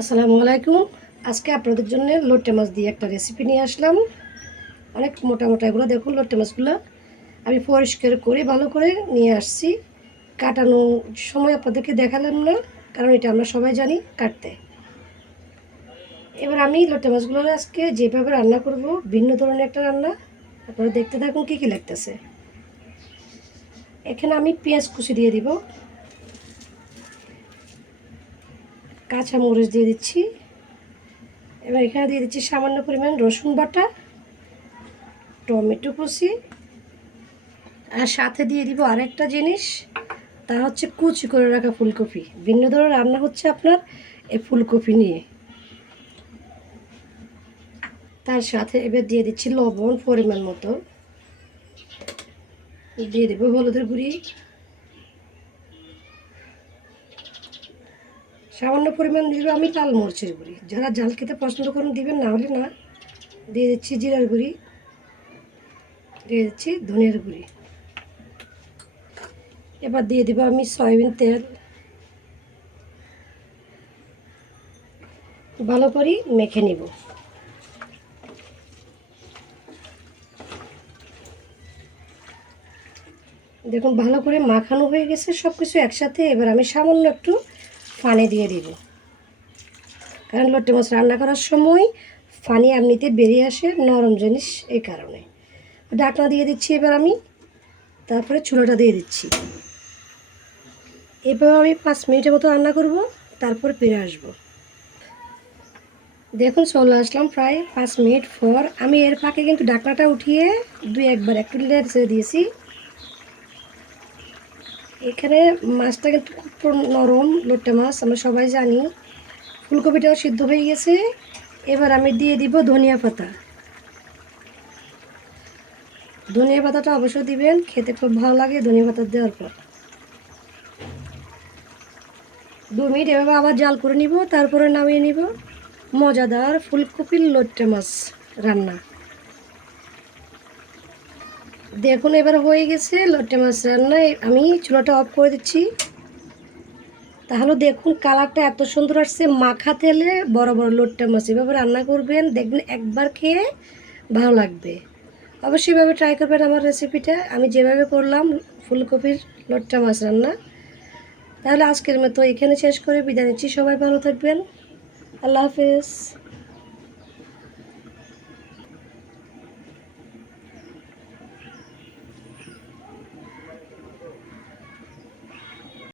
আসসালামু আলাইকুম। আজকে আপনাদের জন্য লোটে মাছ দিয়ে একটা রেসিপি নিয়ে আসলাম। অনেক মোটা মোটা এগুলো। দেখুন লোটে মাছগুলো। আমি পরিষ্কার করে, ভালো করে নিয়ে আসছি। কাটানো সময় আপনাদেরকে দেখালাম না, কারণ এটা আমরা সবাই জানি কাটতে। এবার আমি লোটে মাছগুলো আজকে যেভাবে রান্না করব, ভিন্ন ধরনের একটা রান্না। আপনারা দেখতে থাকুন কী কী লাগতেছে। এখানে আমি পেঁয়াজ কুচি দিয়ে দিব। কাঁচা মরিচ দিয়ে দিচ্ছি। এবার এখানে দিয়ে দিচ্ছি সামান্য পরিমাণ রসুন বাটা, টমেটো কুচি আর সাথে দিয়ে দিব আরেকটা জিনিস, তা হচ্ছে কুচি করে রাখা ফুলকপি। ভিন্ন ধরনের রান্না হচ্ছে আপনার এই ফুলকপি নিয়ে। তার সাথে এবার দিয়ে দিচ্ছি লবণ পরিমাণ মতো। দিয়ে দেবো হলুদের গুঁড়ি। সামান্য পরিমাণ দিব আমি লাল মরিচের গুঁড়ি। যারা জাল খেতে পছন্দ করেন, দিবেন, না হলে না। দিয়ে দিচ্ছি জিরার গুঁড়ি। দিয়ে দিচ্ছি ধনিয়ার গুঁড়ি। এবার দিয়ে দিব আমি সয়াবিন তেল। ভালো করে মেখে নিব। দেখুন, ভালো করে মাখানো হয়ে গেছে সব কিছু একসাথে। এবার আমি সামান্য একটু পানি দিয়ে দিব। কারণ লোটে মাছ রান্না করার সময় পানি এমনিতে বেরিয়ে আসে নরম জিনিস এই কারণে। ডাকনা দিয়ে দিচ্ছি এবার আমি, তারপরে চুলোটা দিয়ে দিচ্ছি। এবার আমি পাঁচ মিনিটের মতো রান্না করব, তারপর ফিরে আসব। দেখুন, চলে আসলাম প্রায় পাঁচ মিনিট পর। আমি এর ফাঁকে কিন্তু ডাকনাটা উঠিয়ে দুই একবার একটু লেট দিয়েছি। এখানে মাছটা কিন্তু খুব নরম লোটে মাছ, আমরা সবাই জানি। ফুলকপিটাও সিদ্ধ হয়ে গেছে। এবার আমি দিয়ে দিব ধনিয়া পাতা। ধনিয়া পাতাটা অবশ্যই দিবেন, খেতে খুব ভালো লাগে ধনিয়া পাতা দেওয়ার পর। দু মিনিট এভাবে আবার জাল করে নিব, তারপরে নামিয়ে নিব। মজাদার ফুলকপির লোটে মাছ রান্না। দেখুন, এবার হয়ে গেছে লোটে মাছ রান্না আমি চুলাটা অফ করে দিচ্ছি। তাহলে দেখুন, কালারটা এত সুন্দর আসছে। মাখা তেলে বড় বড় লোটটা মাছ এভাবে রান্না করবেন, দেখবেন একবার খেয়ে ভালো লাগবে। অবশ্যই এভাবে ট্রাই করবেন আমার রেসিপিটা আমি যেভাবে করলাম, ফুলকপির লোটটা মাছ রান্না। তাহলে আজকের মতো এখানে শেষ করে বিদায় নিচ্ছি। সবাই ভালো থাকবেন। আল্লাহ হাফেজ।